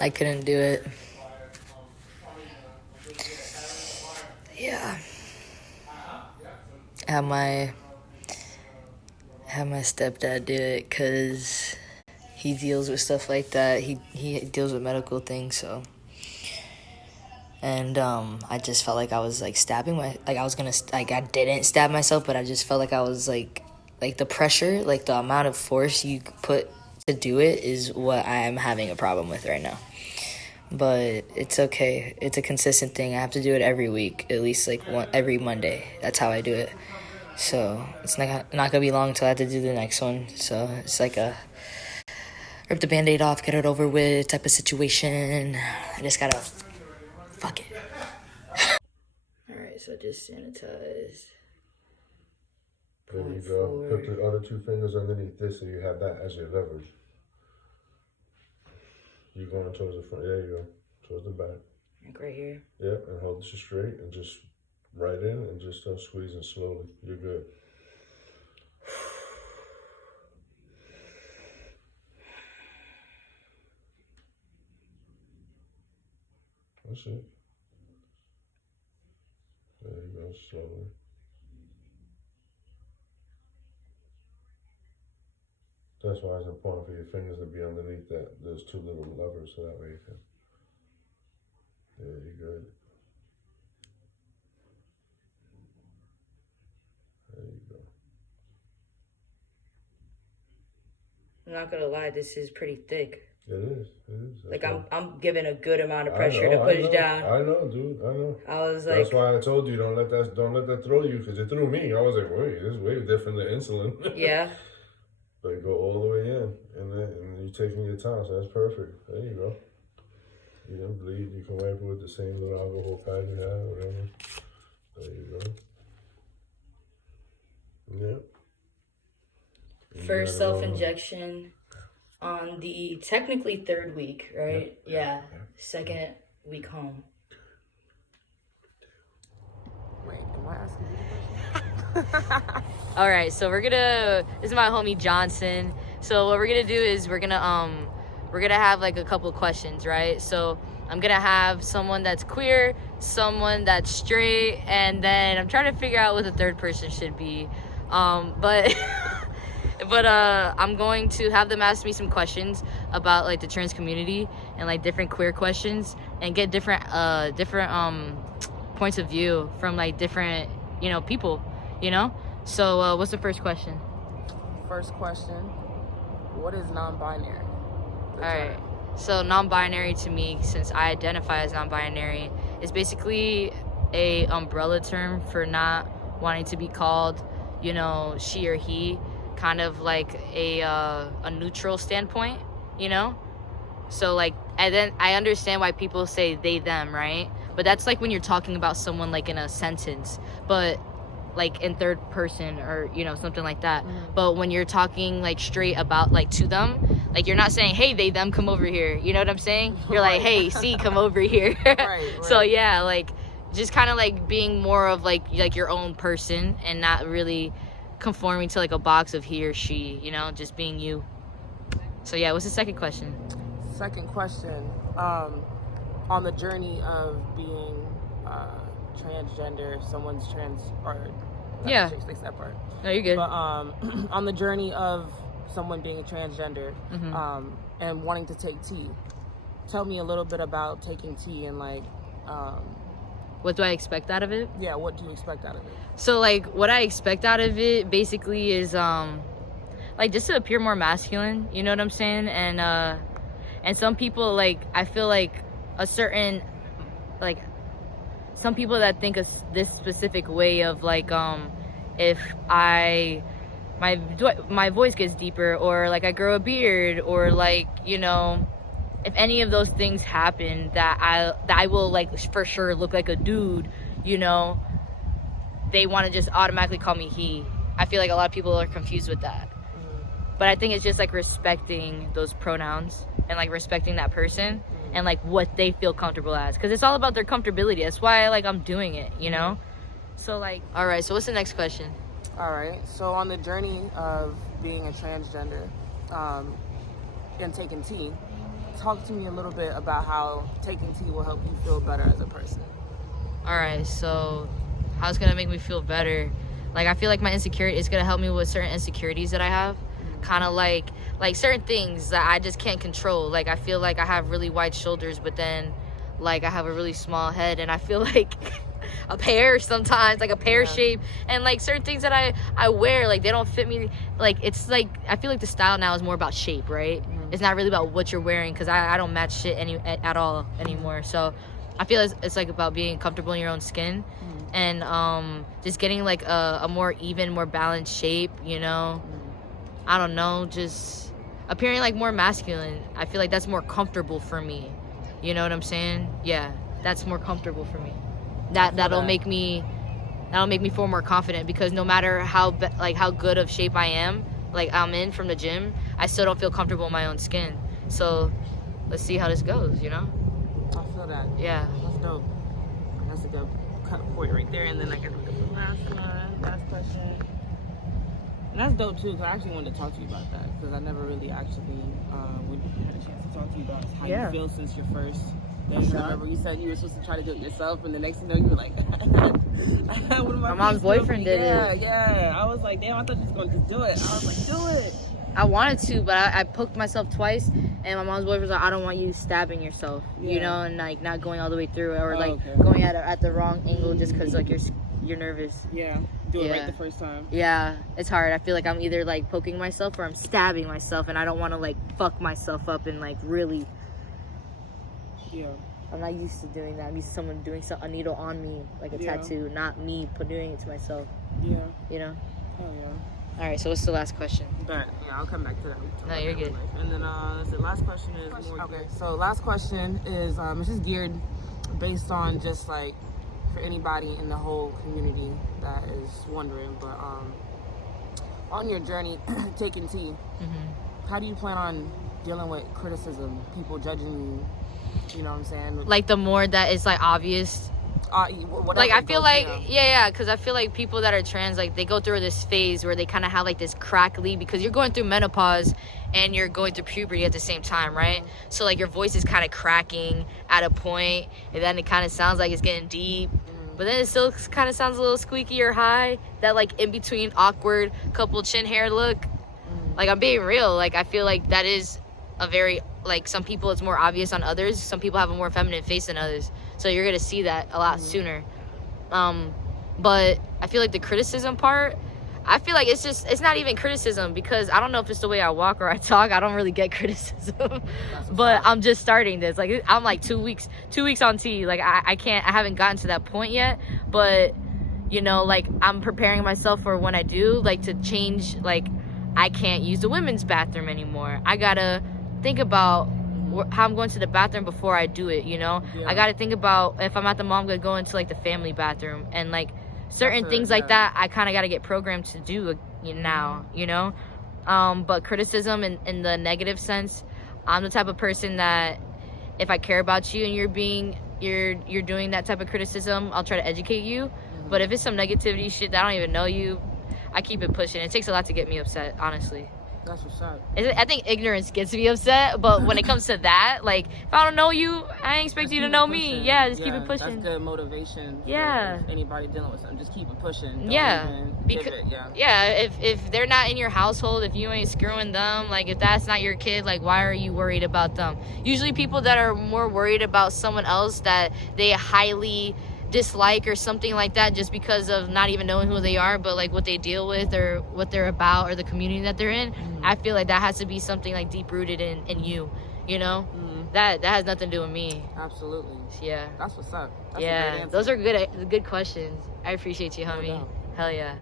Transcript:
I couldn't do it. Yeah. Have my stepdad do it because he deals with stuff like that. He deals with medical things, so. And I just felt like I was like stabbing I was gonna I didn't stab myself, but I just felt like I was like the pressure, like the amount of force you put to do it is what I am having a problem with right now. But it's okay. It's a consistent thing. I have to do it every week, at least like every Monday. That's how I do it. So it's not gonna be long till I have to do the next one. So it's like a rip the Band-Aid off, get it over with type of situation. I just gotta fuck it. Alright, so just sanitize. There you go. Put the other two fingers underneath this so you have that as your leverage. You're going towards the front. There you go. Towards the back. Like right here? Yep, and hold this straight and just right in and just start squeezing slowly. You're good. That's it. There you go, slowly. That's why it's important for your fingers to be underneath those two little levers so that way you can. There you go. There you go. I'm not gonna lie, this is pretty thick. It is. Like I'm giving a good amount of pressure to push down. I know, dude. I know. I was like, that's why I told you don't let that throw you, because it threw me. I was like, wait, this is way different than insulin. Yeah. But go all the way in, and you're taking your time, so that's perfect. There you go. You don't bleed. You can wipe it with the same little alcohol pad you have, whatever. There you go. Yep. First self-injection on the technically third week, right? Yep. Yeah. Second week home. Wait, am I asking you the question? All right, so this is my homie Johnson. So what we're gonna do is we're gonna have like a couple questions, right? So I'm gonna have someone that's queer, someone that's straight, and then I'm trying to figure out what the third person should be. But I'm going to have them ask me some questions about like the trans community and like different queer questions and get different points of view from like different, people, So what's the first question? First question, what is non-binary? All right. So non-binary to me, since I identify as non-binary, is basically a umbrella term for not wanting to be called, she or he, kind of like a neutral standpoint, So like, and then I understand why people say they, them, right? But that's like when you're talking about someone like in a sentence, but like in third person or, something like that. But when you're talking like straight about like to them, like you're not saying, hey, they, them, come over here. You know what I'm saying? You're like, hey, see, come over here. Right. So yeah, like just kind of like being more of like your own person and not really conforming to like a box of he or she, just being you. So yeah, what's the second question? Second question, on the journey of being transgender, someone's trans, or yeah, fix that part. No, you're good. But on the journey of someone being a transgender, and wanting to take T, tell me a little bit about taking T and like, what do I expect out of it? Yeah, what do you expect out of it? So like what I expect out of it basically is like just to appear more masculine, you know what I'm saying? And some people, like, I feel like a certain, like, some people that think of this specific way of like if my voice gets deeper, or like I grow a beard, or like, if any of those things happen, that I will like for sure look like a dude, they want to just automatically call me he. I feel like a lot of people are confused with that. But I think it's just like respecting those pronouns and like respecting that person and like what they feel comfortable as, because it's all about their comfortability. That's why like I'm doing it, So like, all right, so what's the next question? All right, so on the journey of being a transgender and taking T, talk to me a little bit about how taking tea will help you feel better as a person. All right, so how it's gonna make me feel better? Like, I feel like my insecurity is gonna help me with certain insecurities that I have, kind of like certain things that I just can't control. Like, I feel like I have really wide shoulders, but then like I have a really small head, and I feel like a pear sometimes, like a pear shape, and like certain things that I wear, like they don't fit me. Like, it's like I feel like the style now is more about shape, right? It's not really about what you're wearing, because I don't match shit at all anymore. So I feel it's like about being comfortable in your own skin, and just getting like a more even, more balanced shape, you know. I don't know, just appearing like more masculine. I feel like that's more comfortable for me. You know what I'm saying? Yeah, that's more comfortable for me. That'll make me feel more confident, because no matter how good of shape I am, like I'm in from the gym, I still don't feel comfortable in my own skin. So let's see how this goes, you know? I feel that. Yeah. That's dope. That's a good cut point right there. And then I guess we get the last question. And that's dope too, because I actually wanted to talk to you about that, because I never really actually had a chance to talk to you about how you feel since your first. I remember you said you were supposed to try to do it yourself, and the next thing you know, you were like, my mom's boyfriend did it. Yeah. I was like, damn, I thought you was going to just do it. I was like, do it. I wanted to, but I poked myself twice, and my mom's boyfriend was like, I don't want you stabbing yourself, you know, and like not going all the way through, or going at the wrong angle just because like you're nervous. Yeah. Do it right the first time. Yeah, it's hard. I feel like I'm either like poking myself or I'm stabbing myself, and I don't want to like fuck myself up and like really. Yeah. I'm not used to doing that. I'm used to someone doing a needle on me, like a tattoo, not me doing it to myself. Yeah. You know? Oh, yeah. All right, so what's the last question? But, yeah, I'll come back to that. No, you're good. And then the last question is so last question is it's just geared based on just like for anybody in the whole community that is wondering, but on your journey taking tea, how do you plan on dealing with criticism, people judging you? You know what I'm saying? Like the more that it's like obvious. Like I feel like because I feel like people that are trans, like they go through this phase where they kind of have like this crackly, because you're going through menopause and you're going through puberty at the same time, right? So like your voice is kind of cracking at a point, and then it kind of sounds like it's getting deep, but then it still kind of sounds a little squeaky or high. That like in between awkward couple chin hair look. Like, I'm being real. Like, I feel like that is a very, like, some people it's more obvious on others. Some people have a more feminine face than others. So you're going to see that a lot sooner. But I feel like the criticism part, I feel like it's not even criticism, because I don't know if it's the way I walk or I talk. I don't really get criticism. But I'm just starting this. Like, I'm like 2 weeks on tea. Like, I haven't gotten to that point yet. But, you know, like, I'm preparing myself for when I do, like, to change, like, I can't use the women's bathroom anymore. I gotta think about how I'm going to the bathroom before I do it, you know? I gotta think about if I'm at the mall, I'm gonna go into like the family bathroom, and like certain things like that I kind of gotta get programmed to do now, you know? But criticism in the negative sense, I'm the type of person that if I care about you and you're doing that type of criticism, I'll try to educate you. But if it's some negativity shit that I don't even know you, I keep it pushing. It takes a lot to get me upset, honestly. That's what's up. I think ignorance gets me upset, but when it comes to that, like, if I don't know you, I ain't expect you to know me. Yeah, just keep it pushing. That's good motivation. Yeah. For anybody dealing with something, just keep it pushing. If they're not in your household, if you ain't screwing them, like, if that's not your kid, like, why are you worried about them? Usually people that are more worried about someone else that they highly dislike or something like that, just because of not even knowing who they are, but like what they deal with or what they're about or the community that they're in, I feel like that has to be something like deep rooted in you know. That has nothing to do with me. Absolutely. Yeah, that's what's up. That's yeah, those are good questions. I appreciate you, homie. Hell yeah.